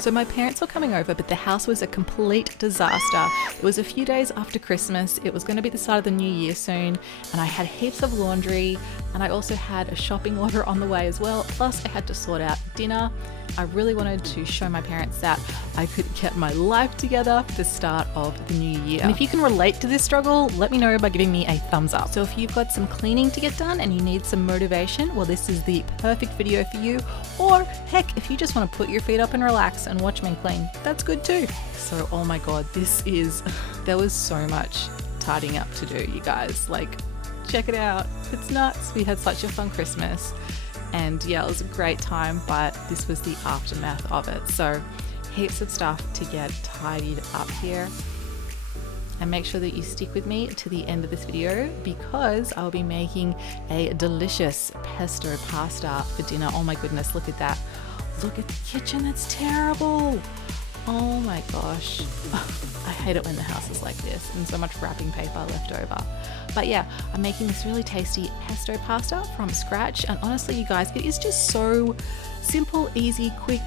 So my parents were coming over, but the house was a complete disaster. It was a few days after Christmas. It was going to be the start of the new year soon, and I had heaps of laundry, and I also had a shopping order on the way as well. Plus I had to sort out dinner. I really wanted to show my parents that I could get my life together for the start of the new year. And if you can relate to this struggle, let me know by giving me a thumbs up. So if you've got some cleaning to get done and you need some motivation, well, this is the perfect video for you. Or heck, if you just want to put your feet up and relax and watch me clean, that's good too. So, oh my God, there was so much tidying up to do, you guys. Like, check it out. It's nuts. We had such a fun Christmas. And yeah, it was a great time, but this was the aftermath of it. So heaps of stuff to get tidied up here. And make sure that you stick with me to the end of this video because I'll be making a delicious pesto pasta for dinner. Oh my goodness, look at that. Look at the kitchen, that's terrible. Oh my gosh. I hate it when the house is like this and so much wrapping paper left over. But yeah, I'm making this really tasty pesto pasta from scratch. And honestly, you guys, it is just so simple, easy, quick,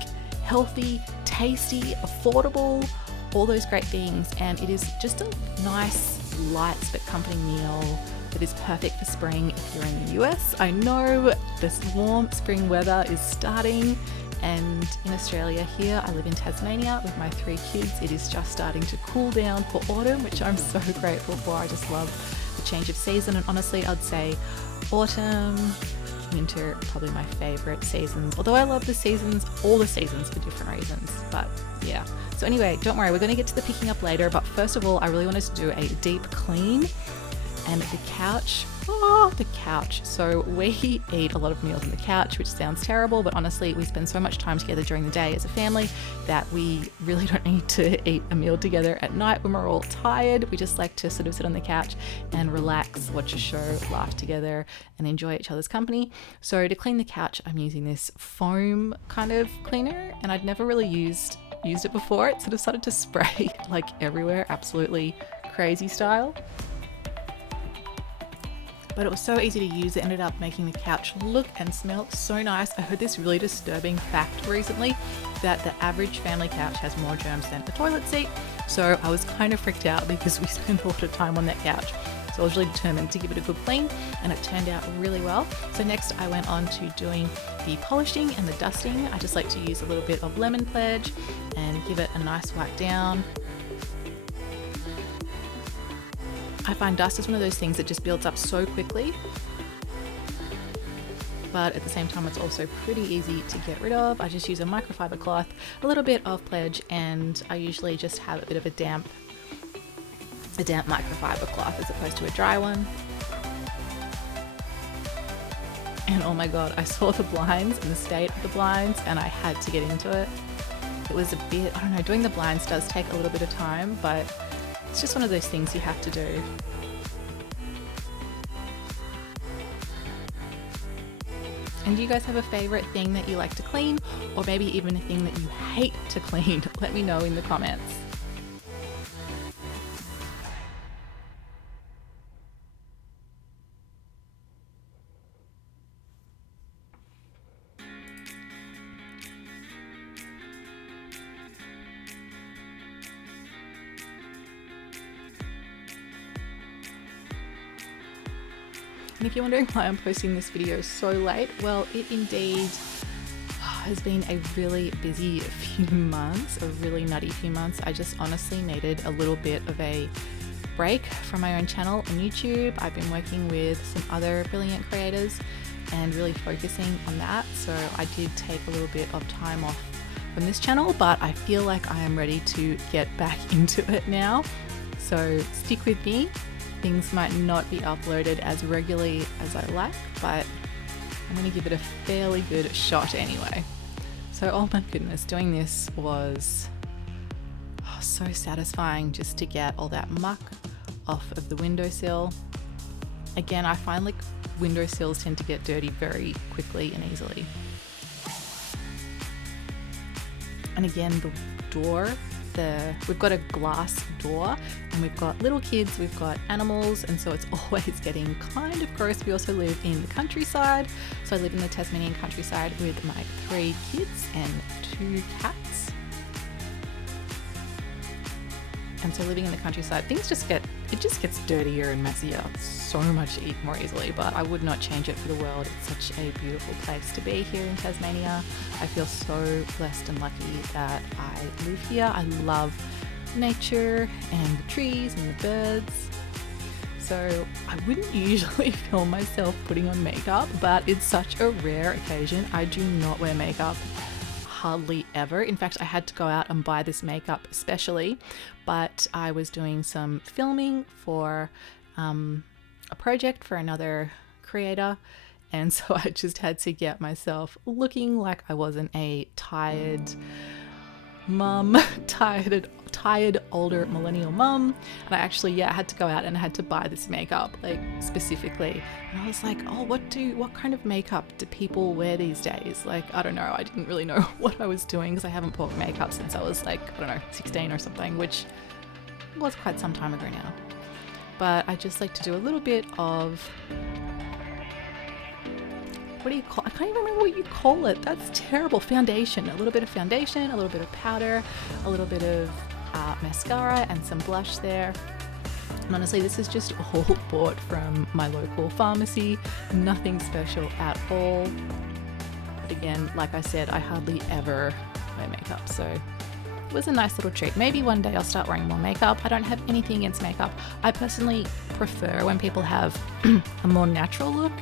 healthy, tasty, affordable, all those great things. And it is just a nice, light but comforting meal that is perfect for spring if you're in the US. I know this warm spring weather is starting. And in Australia here, I live in Tasmania with my 3 kids. It is just starting to cool down for autumn, which I'm so grateful for. I just love the change of season. And honestly, I'd say autumn, winter, probably my favorite seasons. Although I love the seasons, all the seasons for different reasons. But yeah. So anyway, don't worry, we're going to get to the picking up later. But first of all, I really wanted to do a deep clean. And the couch, the couch. So we eat a lot of meals on the couch, which sounds terrible, but honestly, we spend so much time together during the day as a family that we really don't need to eat a meal together at night when we're all tired. We just like to sort of sit on the couch and relax, watch a show, laugh together, and enjoy each other's company. So to clean the couch, I'm using this foam kind of cleaner, and I'd never really used it before. It sort of started to spray like everywhere, absolutely crazy style. But it was so easy to use, it ended up making the couch look and smell so nice. I heard this really disturbing fact recently that the average family couch has more germs than a toilet seat. So I was kind of freaked out because we spent a lot of time on that couch. So I was really determined to give it a good clean, and it turned out really well. So next I went on to doing the polishing and the dusting. I just like to use a little bit of lemon pledge and give it a nice wipe down. I find dust is one of those things that just builds up so quickly, but at the same time it's also pretty easy to get rid of. I just use a microfiber cloth, a little bit of pledge, and I usually just have a bit of a damp microfiber cloth as opposed to a dry one. And oh my God, I saw the blinds and the state of the blinds and I had to get into it. It was a bit, I don't know, doing the blinds does take a little bit of time, but it's just one of those things you have to do. And do you guys have a favorite thing that you like to clean, or maybe even a thing that you hate to clean? Let me know in the comments. And if you're wondering why I'm posting this video so late, well, it indeed has been a really busy few months, a really nutty few months. I just honestly needed a little bit of a break from my own channel on YouTube. I've been working with some other brilliant creators and really focusing on that. So I did take a little bit of time off from this channel, but I feel like I am ready to get back into it now. So stick with me. Things might not be uploaded as regularly as I like, but I'm going to give it a fairly good shot anyway. So, oh my goodness, doing this was so satisfying just to get all that muck off of the windowsill. Again, I find like windowsills tend to get dirty very quickly and easily. And again, the door, we've got a glass door and we've got little kids, we've got animals, and so it's always getting kind of gross. We also live in the countryside, so I live in the Tasmanian countryside with my 3 kids and 2 cats. And so living in the countryside, it just gets dirtier and messier so much more easily, but I would not change it for the world. It's such a beautiful place to be here in Tasmania. I feel so blessed and lucky that I live here. I love nature and the trees and the birds. So I wouldn't usually film myself putting on makeup, but it's such a rare occasion. I do not wear makeup hardly ever. In fact, I had to go out and buy this makeup especially, but I was doing some filming for a project for another creator, and so I just had to get myself looking like I wasn't a tired mum, tired older millennial mum. And I actually had to go out and I had to buy this makeup, like specifically, and I was like, oh, what kind of makeup do people wear these days? Like, I don't know, I didn't really know what I was doing because I haven't bought makeup since I was like, I don't know, 16 or something, which was quite some time ago now. But I just like to do a little bit of, what do you call, I can't even remember what you call it. That's terrible. Foundation. A little bit of foundation, a little bit of powder, a little bit of mascara and some blush there. And honestly, this is just all bought from my local pharmacy. Nothing special at all. But again, like I said, I hardly ever wear makeup, so it was a nice little treat. Maybe one day I'll start wearing more makeup. I don't have anything against makeup. I personally prefer when people have a more natural look.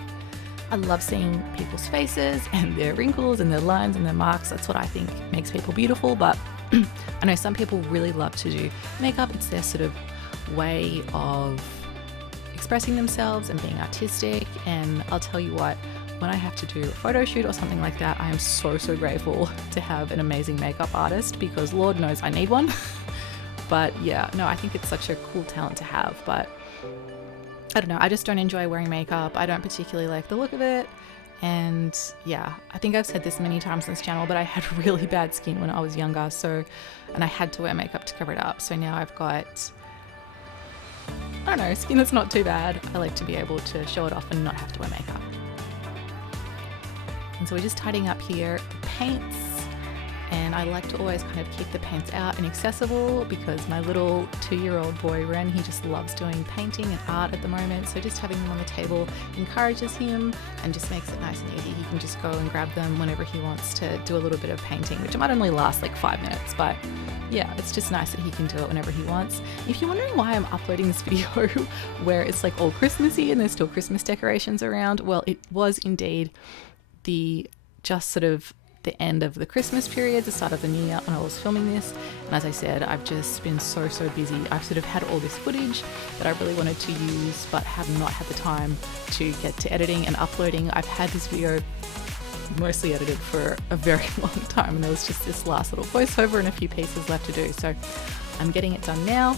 I love seeing people's faces and their wrinkles and their lines and their marks. That's what I think makes people beautiful. But I know some people really love to do makeup. It's their sort of way of expressing themselves and being artistic. And I'll tell you what, when I have to do a photo shoot or something like that, I am so grateful to have an amazing makeup artist, because Lord knows I need one. But yeah, no, I think it's such a cool talent to have. But I don't know, I just don't enjoy wearing makeup. I don't particularly like the look of it. And yeah, I think I've said this many times on this channel, but I had really bad skin when I was younger, and I had to wear makeup to cover it up. So now I've got, I don't know, skin that's not too bad. I like to be able to show it off and not have to wear makeup. And so we're just tidying up here the paints. And I like to always kind of keep the paints out and accessible, because my little 2-year-old boy Ren, he just loves doing painting and art at the moment. So just having them on the table encourages him and just makes it nice and easy. He can just go and grab them whenever he wants to do a little bit of painting, which might only last like 5 minutes, but yeah, it's just nice that he can do it whenever he wants. If you're wondering why I'm uploading this video where it's like all Christmassy and there's still Christmas decorations around, well, it was indeed just sort of the end of the Christmas period, the start of the new year when I was filming this. And as I said, I've just been so busy. I've sort of had all this footage that I really wanted to use, but have not had the time to get to editing and uploading. I've had this video mostly edited for a very long time, and there was just this last little voiceover and a few pieces left to do. So I'm getting it done now.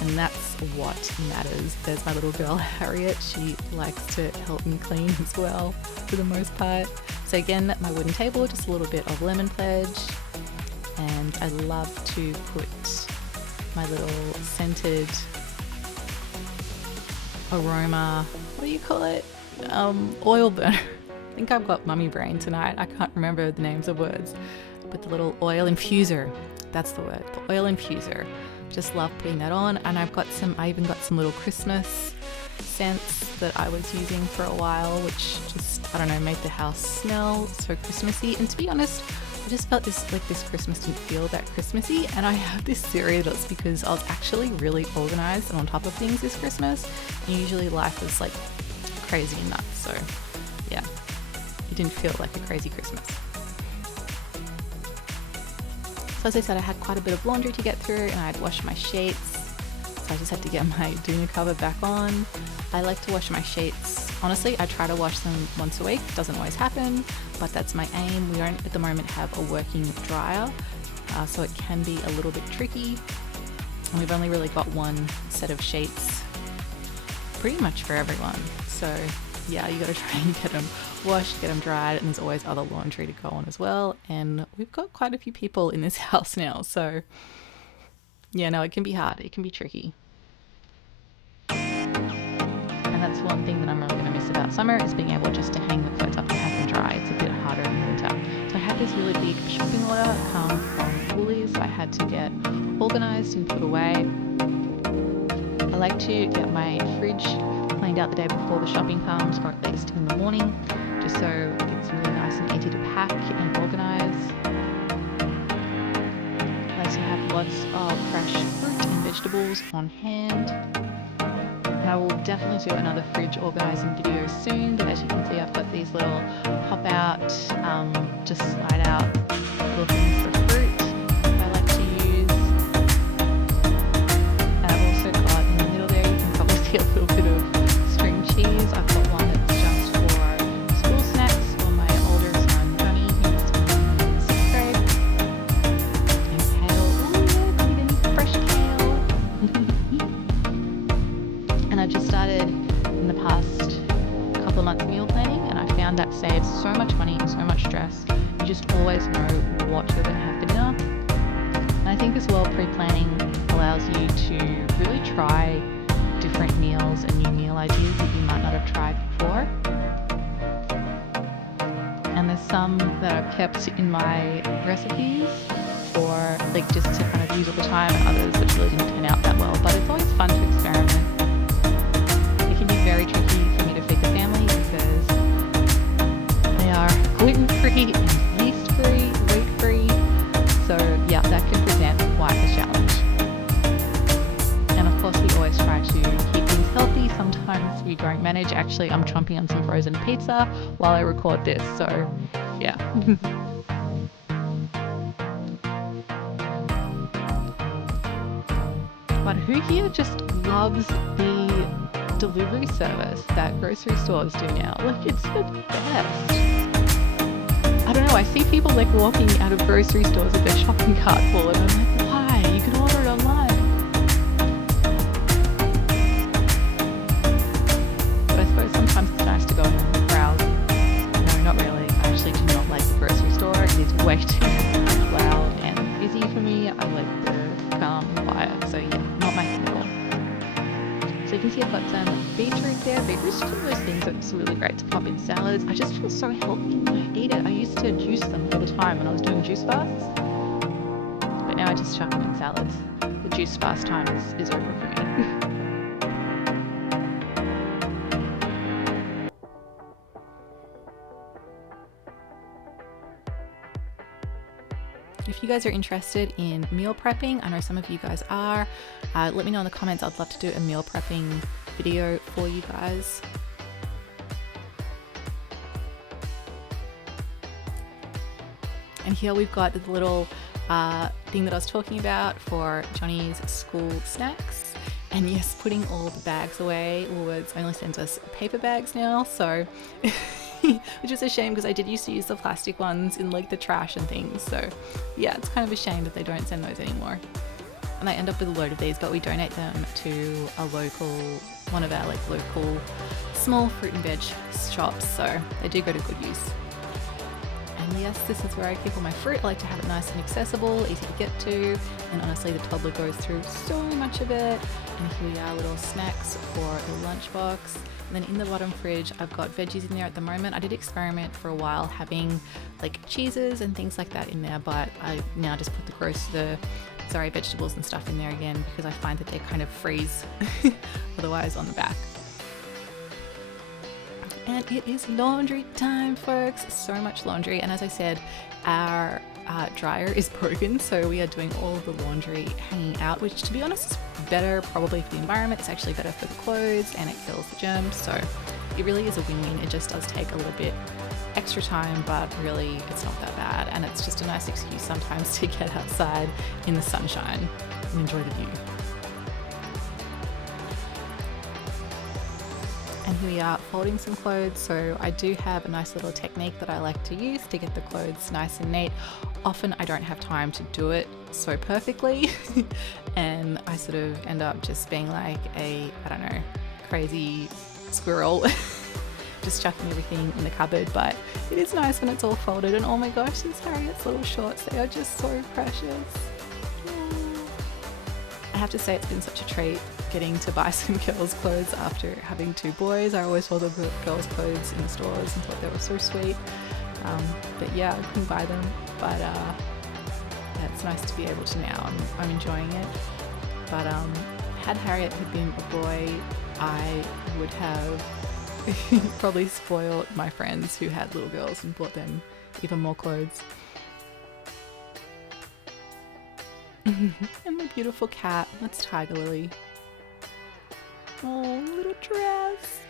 And that's what matters. There's my little girl Harriet. She likes to help me clean as well, for the most part. So again, my wooden table, just a little bit of lemon pledge. And I love to put my little scented aroma, what do you call it? Oil burner. I think I've got mummy brain tonight. I can't remember the names of words. But the little oil infuser, that's the word, the oil infuser. Just love putting that on. And I even got some little Christmas scents that I was using for a while, which just, I don't know, made the house smell so Christmassy. And to be honest, I just felt this Christmas didn't feel that Christmassy. And I have this theory that it's because I was actually really organized and on top of things this Christmas. And usually life is like crazy and nuts. So yeah, it didn't feel like a crazy Christmas. So as I said, I had quite a bit of laundry to get through, and I had washed my sheets. So I just had to get my Doona cover back on. I like to wash my sheets. Honestly, I try to wash them once a week. Doesn't always happen, but that's my aim. We don't at the moment have a working dryer, so it can be a little bit tricky. And we've only really got one set of sheets pretty much for everyone. So yeah, you gotta try and get them washed, get them dried, and there's always other laundry to go on as well. And we've got quite a few people in this house now, so yeah, no, it can be hard, it can be tricky. And that's one thing that I'm really gonna miss about summer, is being able just to hang the clothes up and have them dry. It's a bit harder in the winter. So I have this really big shopping order from Woolies, so I had to get organised and put away. I like to get my fridge cleaned out the day before the shopping comes, or at least in the morning, just so it's really nice and easy to pack and organise. I like to have lots of fresh fruit and vegetables on hand. And I will definitely do another fridge organising video soon, but as you can see I've got these little pop out, just slide out little things for fruit I like to use. And I've also got in the middle there, you can probably see a little bit of string cheese. I've got one that's just for school snacks for my older son Johnny, who's in 6th grade. And kale, ooh, look, even fresh kale. And I just started in the past couple of months meal planning, and I found that saves so much money and so much stress. You just always know what you're going to have for dinner. And I think as well, pre-planning allows you to really try different meals and new meal ideas that you might not have tried before. And there's some that I've kept in my recipes for like just to kind of use all the time, and others which really didn't turn out that well. But it's always fun to experiment. It can be very tricky for me to feed the family because they are gluten-free and yeast-free, wheat-free. So yeah, that can present quite a challenge. And of course, we always try to keep things healthy. Sometimes we don't manage. Actually, I'm chomping on some frozen pizza while I record this. So yeah. But who here just loves the delivery service that grocery stores do now? Like, it's the best. I don't know, I see people like walking out of grocery stores with their shopping cart full, and I'm like, why? You can order it online. But I suppose sometimes it's nice to go and browse. No, not really. I actually do not like the grocery store. It is way too loud and busy for me. I like the calm and quiet. So yeah, not my thing at all. So you can see I've got some beetroot there. Beetroot's just one of those things that's really great to pop in salads. I just feel so healthy when I eat it. I used to juice them all the time when I was doing juice fasts. But now I just chuck them in salads. The juice fast time is over for me. If you guys are interested in meal prepping, I know some of you guys are, let me know in the comments. I'd love to do a meal prepping video for you guys. And here we've got the little thing that I was talking about for Johnny's school snacks. And yes, putting all the bags away. Woolworths only sends us paper bags now, so which is a shame because I did used to use the plastic ones in like the trash and things. So yeah, it's kind of a shame that they don't send those anymore. And I end up with a load of these, but we donate them to a local, one of our like local small fruit and veg shops. So they do go to good use. And yes, this is where I keep all my fruit. I like to have it nice and accessible, easy to get to. And honestly, the toddler goes through so much of it. And here we are, little snacks for the lunchbox. And then in the bottom fridge, I've got veggies in there at the moment. I did experiment for a while having like cheeses and things like that in there, but I now just put the vegetables and stuff in there again because I find that they kind of freeze otherwise on the back. And it is laundry time, folks. So much laundry. And as I said, our dryer is broken, so we are doing all of the laundry hanging out, which to be honest is better probably for the environment. It's actually better for the clothes and it kills the germs, so it really is a win-win. It just does take a little bit extra time, but really it's not that bad, and it's just a nice excuse sometimes to get outside in the sunshine and enjoy the view. And here we are folding some clothes. So I do have a nice little technique that I like to use to get the clothes nice and neat. Often I don't have time to do it so perfectly and I sort of end up just being like a, I don't know, crazy squirrel just chucking everything in the cupboard. But it is nice when it's all folded, and oh my gosh, these Harriet's little shorts, they are just so precious. I have to say it's been such a treat getting to buy some girls' clothes after having two boys. I always saw the girls' clothes in the stores and thought they were so sweet. But yeah, I couldn't buy them. But yeah, it's nice to be able to now. I'm enjoying it. But had Harriet had been a boy, I would have probably spoiled my friends who had little girls and bought them even more clothes. And my beautiful cat, that's Tiger Lily. Oh, little dress.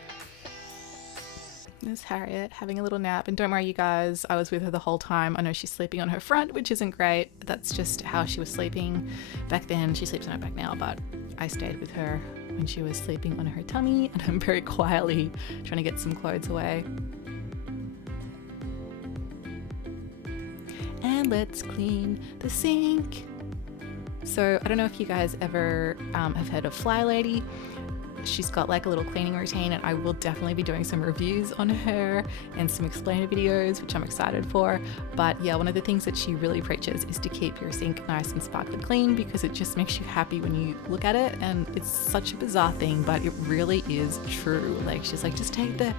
There's Harriet having a little nap, and don't worry you guys, I was with her the whole time. I know she's sleeping on her front, which isn't great. That's just how she was sleeping back then. She sleeps on her back now, but I stayed with her when she was sleeping on her tummy, and I'm very quietly trying to get some clothes away. And let's clean the sink. So I don't know if you guys ever have heard of Fly Lady. She's got like a little cleaning routine, and I will definitely be doing some reviews on her and some explainer videos, which I'm excited for. But yeah, one of the things that she really preaches is to keep your sink nice and sparkly clean, because it just makes you happy when you look at it. And it's such a bizarre thing, but it really is true. Like, she's like, just take the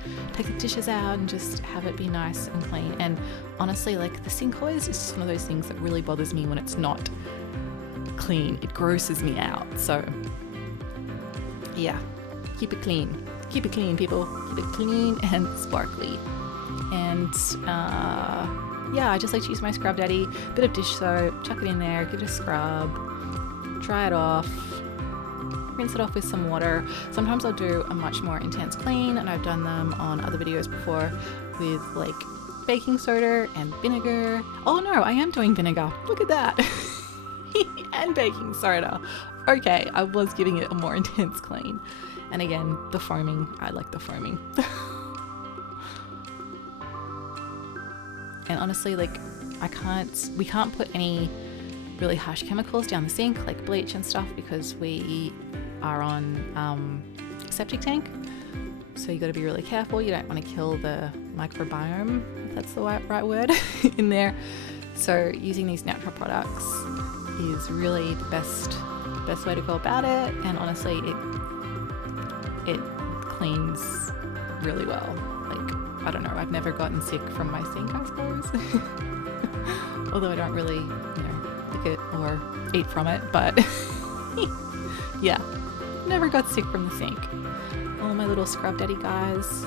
dishes out and just have it be nice and clean. And honestly, like, the sink always is just one of those things that really bothers me when it's not clean. It grosses me out. So yeah, keep it clean. Keep it clean, people. Keep it clean and sparkly. And yeah, I just like to use my Scrub Daddy. Bit of dish soap, chuck it in there, give it a scrub, dry it off, rinse it off with some water. Sometimes I'll do a much more intense clean, and I've done them on other videos before with like baking soda and vinegar. Oh no, I am doing vinegar. Look at that. And baking soda. Okay, I was giving it a more intense clean. And again, the foaming, I like the foaming. And honestly, like, we can't put any really harsh chemicals down the sink, like bleach and stuff, because we are on septic tank. So you got to be really careful. You don't want to kill the microbiome, if that's the right word, in there. So using these natural products is really the best way to go about it. And honestly, it cleans really well. Like, I don't know, I've never gotten sick from my sink, I suppose. Although I don't really, lick it or eat from it, but yeah, never got sick from the sink. All my little Scrub Daddy guys.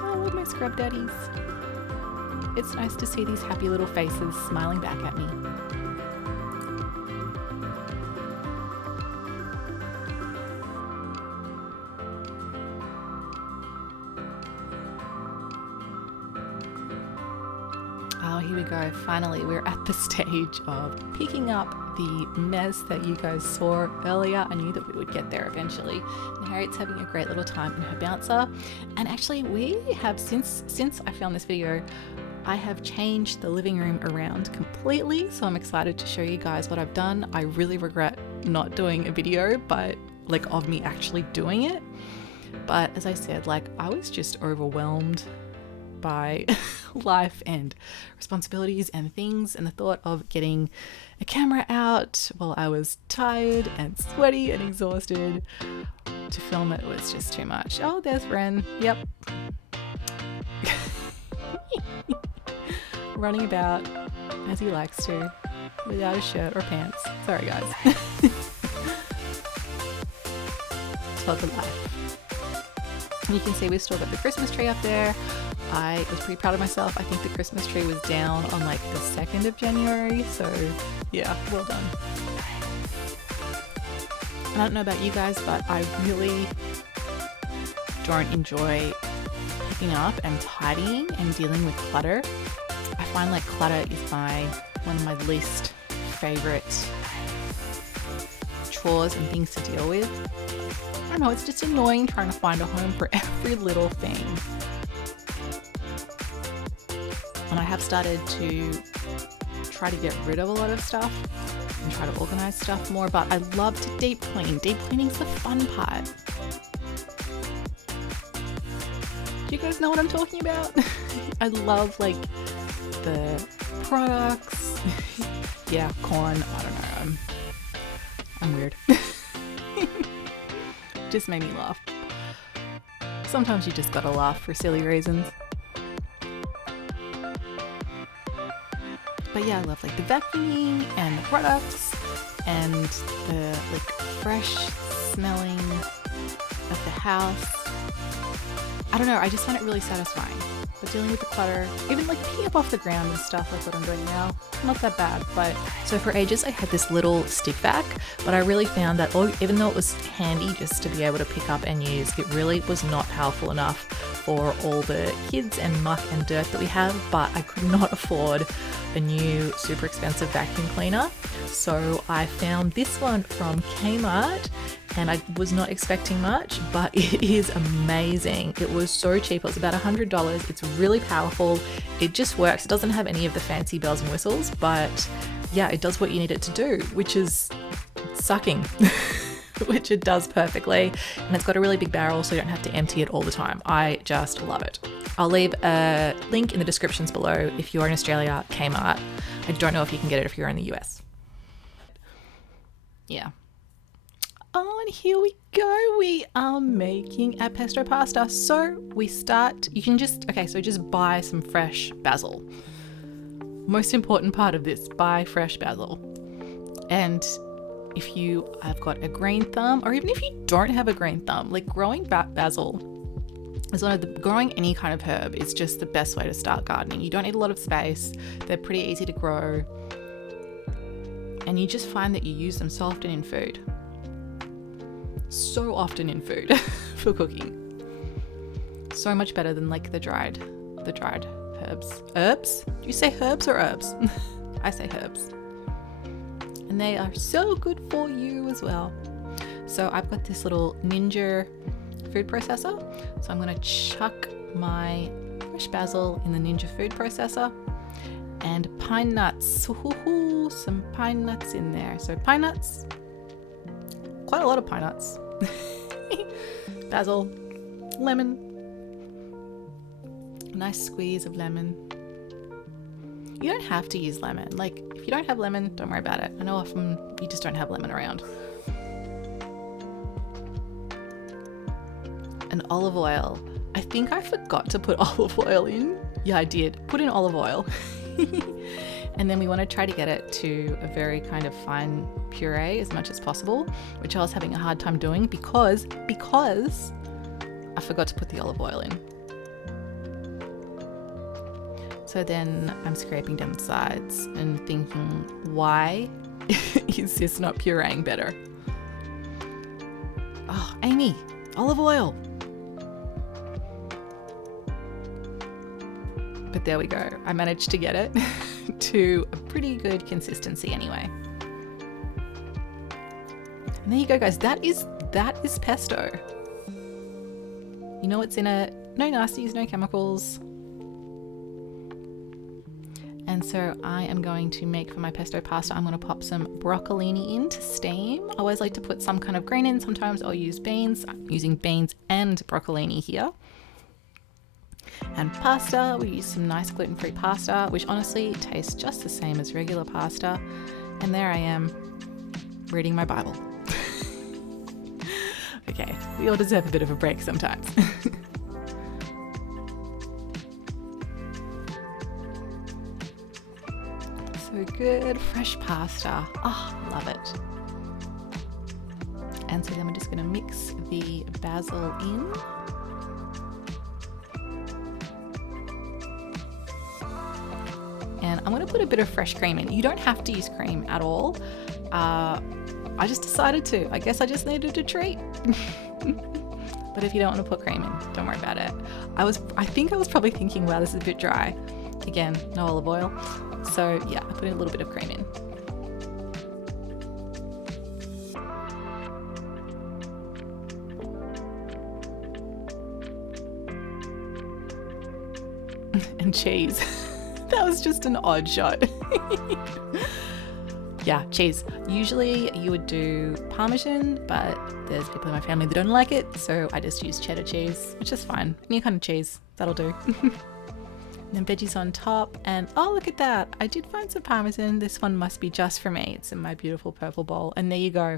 I love my Scrub Daddies. It's nice to see these happy little faces smiling back at me. Oh, here we go. Finally, we're at the stage of picking up the mess that you guys saw earlier. I knew that we would get there eventually. And Harriet's having a great little time in her bouncer. And actually, we have, since I filmed this video, I have changed the living room around completely. So I'm excited to show you guys what I've done. I really regret not doing a video, but like of me actually doing it. But as I said, like, I was just overwhelmed by life and responsibilities and things, and the thought of getting a camera out while I was tired and sweaty and exhausted to film it was just too much. Oh, there's Ren. Yep. Running about as he likes to without a shirt or pants. Sorry guys. Love the life. And you can see we've still got the Christmas tree up there. I was pretty proud of myself. I think the Christmas tree was down on like the 2nd of January. So yeah, well done. And I don't know about you guys, but I really don't enjoy picking up and tidying and dealing with clutter. I find like clutter is one of my least favorite chores and things to deal with. I don't know, it's just annoying trying to find a home for every little thing. And I have started to try to get rid of a lot of stuff and try to organize stuff more, but I love to deep clean. Deep cleaning's the fun part. Do you guys know what I'm talking about? I love like the products. Yeah, corn. I don't know. I'm weird. Just made me laugh. Sometimes you just gotta laugh for silly reasons. But yeah, I love like the vacuuming and the products and the like fresh smelling of the house. I don't know, I just find it really satisfying. But dealing with the clutter, even like picking up off the ground and stuff like what I'm doing now, not that bad. But so for ages I had this little stick vac, but I really found that even though it was handy just to be able to pick up and use, it really was not powerful enough for all the kids and muck and dirt that we have. But I could not afford a new super expensive vacuum cleaner. So I found this one from Kmart, and I was not expecting much, but it is amazing. It was so cheap. It was about $100. It's really powerful. It just works. It doesn't have any of the fancy bells and whistles, but yeah, it does what you need it to do, which is sucking, which it does perfectly. And it's got a really big barrel, so you don't have to empty it all the time. I just love it. I'll leave a link in the descriptions below if you're in Australia, Kmart. I don't know if you can get it if you're in the US. Yeah. Oh, and here we go. We are making our pesto pasta. So we start, just buy some fresh basil. Most important part of this, buy fresh basil. And if you have got a green thumb, or even if you don't have a green thumb, like growing basil is growing any kind of herb is just the best way to start gardening. You don't need a lot of space. They're pretty easy to grow. And you just find that you use them so often in food. So often in food for cooking. So much better than like the dried herbs. Herbs? Do you say herbs or herbs? I say herbs. And they are so good for you as well. So I've got this little Ninja food processor. So I'm going to chuck my fresh basil in the Ninja food processor. And pine nuts. Ooh, some pine nuts in there. So pine nuts. Quite a lot of pine nuts. Basil. Lemon. A nice squeeze of lemon. You don't have to use lemon. Like, if you don't have lemon, don't worry about it. I know often you just don't have lemon around. And olive oil. I think I forgot to put olive oil in. Yeah, I did. Put in olive oil. And then we want to try to get it to a very kind of fine puree as much as possible, which I was having a hard time doing because I forgot to put the olive oil in. So then I'm scraping down the sides and thinking, why is this not pureeing better? Oh, Amy, olive oil. But there we go. I managed to get it to a pretty good consistency anyway. And there you go, guys. That is pesto. You know what's in it? No nasties, no chemicals. And so I am going to make for my pesto pasta, I'm going to pop some broccolini in to steam. I always like to put some kind of grain in. Sometimes I'll use beans. I'm using beans and broccolini here. And pasta, we use some nice gluten-free pasta, which honestly tastes just the same as regular pasta. And there I am, reading my Bible. Okay, we all deserve a bit of a break sometimes. So good, fresh pasta. Oh, love it. And so then we're just going to mix the basil in. And I'm going to put a bit of fresh cream in. You don't have to use cream at all. I just decided to. I guess I just needed a treat. But if you don't want to put cream in, don't worry about it. I think I was probably thinking, wow, this is a bit dry. Again, no olive oil. So yeah, I put in a little bit of cream in. And cheese. That was just an odd shot. Yeah, cheese. Usually you would do Parmesan, but there's people in my family that don't like it, so I just use cheddar cheese, which is fine. Any kind of cheese, that'll do. And then veggies on top, and oh, look at that. I did find some Parmesan. This one must be just for me. It's in my beautiful purple bowl. And there you go.